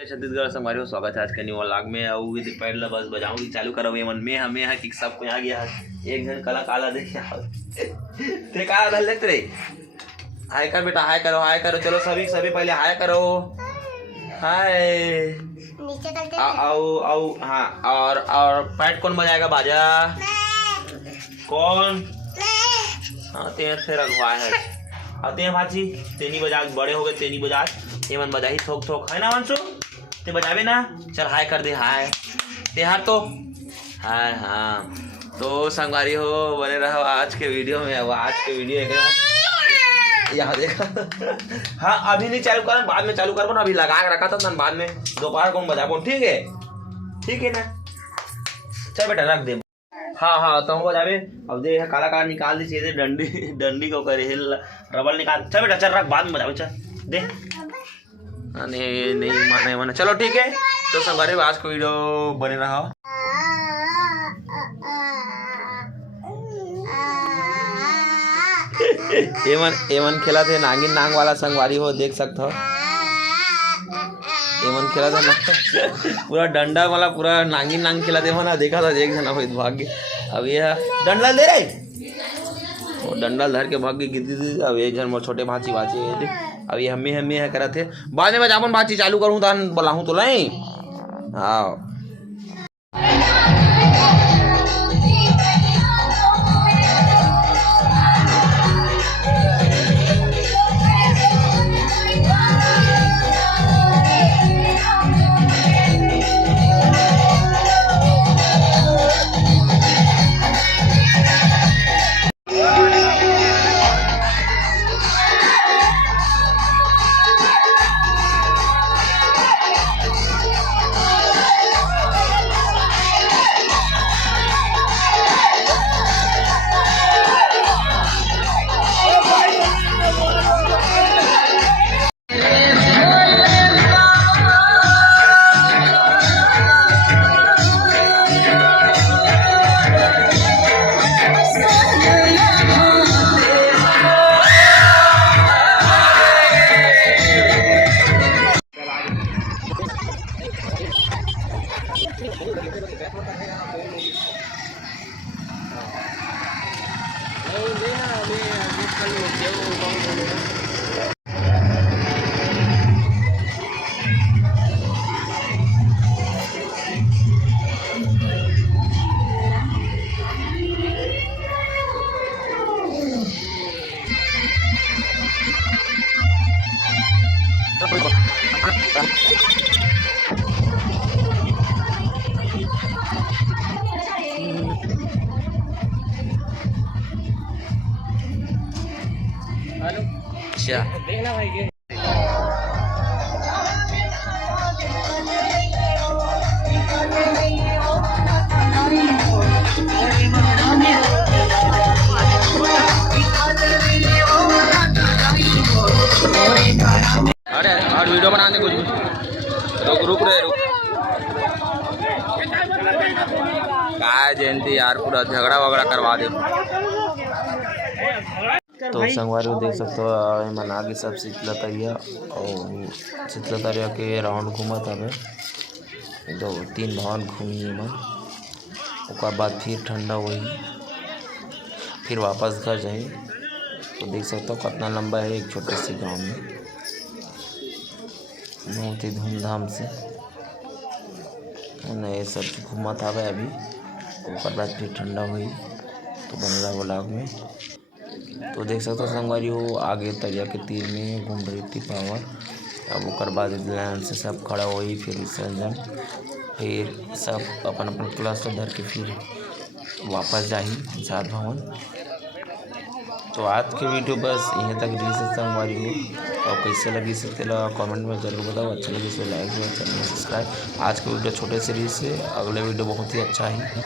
छत्तीसगढ़ से हमारे स्वागत है आज के न्यू व्लॉग में। और पहले बस बजाऊंगी चालू करो ये मन में हमें कि सबको आ गया एक जन काला काला देख ते काला धल लेते रे। हाय कर बेटा, हाय करो चलो सभी पहले हाय करो, हाय नीचे चलते आओ हाँ। और पैट कौन बजाएगा बाजा? कौन? हाँ तेरे से रखवा है आते हैं भाजी, तेनी बजा बड़े हो गए, तेनी बजा ये मन बजा ही थोक है ना वंशु, ते बजावे ना। चल हाय कर दे, हाय ते हार तो हाय। हाँ तो संगवारी हो बने रहो आज के वीडियो में। अब आज के वीडियो एकदम यहाँ देखा हाँ अभी नहीं चालू कर, बाद में चालू कर ना, अभी लगा के रखा था बाद में दोपहर को बजा कौन। ठीक है ना, चल बेटा रख दे। हाँ तो हम बजावे। अब दे काला काला निकाल दी चाहिए डंडी को करे रबड़ निकाल। चल बेटा चल रख, बाद में बजावे, चल दे। नहीं माने चलो ठीक है। तो संगवारी आज को वीडियो बने रहा। एमन खेला थे नागिन नांग वाला संगवारी हो, देख सकते हो एमन खेला था ना पूरा डंडा वाला, पूरा नागिन नांग खेला थे ना, देखा था एक जना भाग्य। अब ये डंडा दे रहे वो डंडा धर के भाग के गिरती। अब एक जन छोटे भाची अब ये हमें है करा थे। बाद में बजावन भाची चालू करूँ तो बोलाऊँ तो नहीं। हाँ अच्छा देखना भाई के अरे और वीडियो बनाने कुछ रुक काय जयंती यार पूरा झगड़ा वगड़ा करवा दे। तो संगवारी देख सकते हो मन आगे सब शीतलतरिया और शीतलतरिया के राउंड घूमत हवे। 2-3 भवन घूमी मन, उसके बाद फिर ठंडा हुई, फिर वापस घर जाए। तो देख सकते हो कितना लंबा है एक छोटे से गांव में, बहुत ही धूमधाम से ये सब घूमत हवे। अभी उसके बाद फिर ठंडा हुई तो बन रहा व्लॉग में। तो देख सकते हो संगवारी हो आगे तरिया के तीर में घूम रही थी पावर। अब उसके बाद लाइन से सब खड़ा हुई, फिर विसर्जन, फिर सब अपन क्लास धर के फिर वापस जाही जात भवन। तो आज के वीडियो बस यहीं तक रही से संगवारी हो। और कैसे लगी से कमेंट में जरूर बताओ। अच्छा लगी तो लाइक चैनल सब्सक्राइब। आज के वीडियो छोटे से रही से, अगले वीडियो बहुत ही अच्छा है।